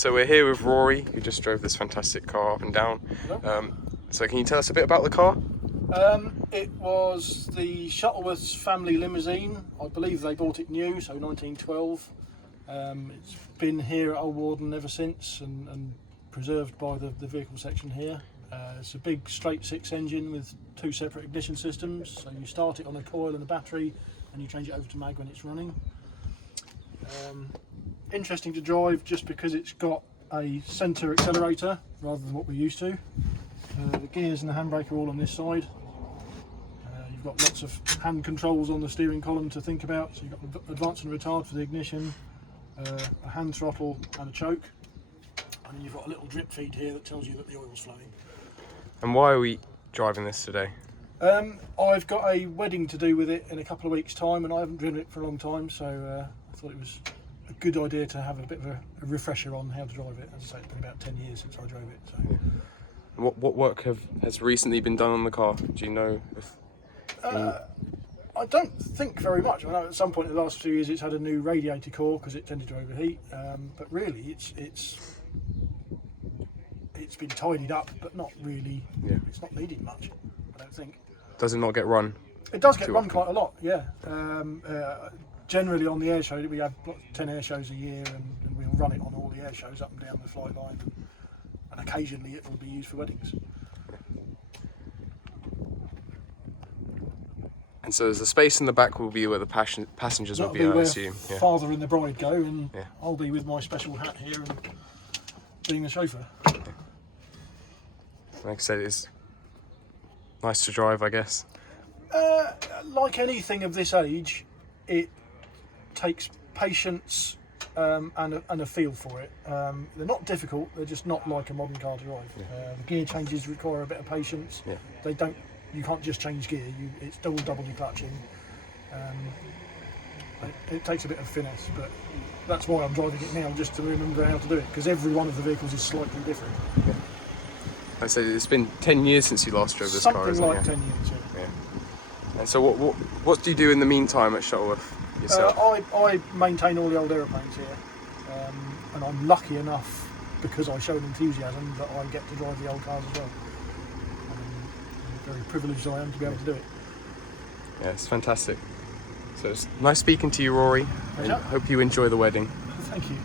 So we're here with Rory, who just drove this fantastic car up and down. So can you tell us a bit about the car? It was the Shuttleworth's family limousine. I believe they bought it new, so 1912. It's been here at Old Warden ever since and preserved by the vehicle section here. It's a big straight six engine with two separate ignition systems. So you start it on a coil and a battery and you change it over to mag when it's running. Interesting to drive just because it's got a centre accelerator rather than what we're used to. The gears and the handbrake are all on this side. You've got lots of hand controls on the steering column to think about. So you've got advance and retard for the ignition, a hand throttle and a choke. And then you've got a little drip feed here that tells you that the oil's flowing. And why are we driving this today? I've got a wedding to do with it in a couple of weeks' time, and I haven't driven it for a long time, so I thought it was a good idea to have a bit of a refresher on how to drive it. As I say, it's been about 10 years since I drove it. So. Yeah. What work has recently been done on the car? Do you know? I don't think very much. I know at some point in the last few years it's had a new radiator core because it tended to overheat, but really it's been tidied up, but not really. Yeah. It's not needed much, I don't think. Does it not get run? It does get run quite a lot, yeah. Generally on the air show, we have 10 air shows a year, and we'll run it on all the air shows up and down the flight line, and occasionally it will be used for weddings. And so there's a space in the back will be where the passengers will be, I assume. Yeah. Father and the bride go, and I'll be with my special hat here and being the chauffeur. Yeah. Like I said, it's nice to drive, I guess. Like anything of this age, it takes patience and a feel for it. They're not difficult, they're just not like a modern car to drive. The gear changes require a bit of patience. You can't just change gear, it's double your clutching. It takes a bit of finesse, but that's why I'm driving it now, just to remember how to do it, because every one of the vehicles is slightly different. Yeah. I said it's been 10 years since you last drove this car, isn't it? Something like 10 years, yeah. And so what do you do in the meantime at Shuttleworth yourself? I maintain all the old aeroplanes here, and I'm lucky enough, because I show an enthusiasm, that I get to drive the old cars as well. I'm very privileged I am to be able to do it. Yeah, it's fantastic. So it's nice speaking to you, Rory. Pleasure. And hope you enjoy the wedding. Thank you.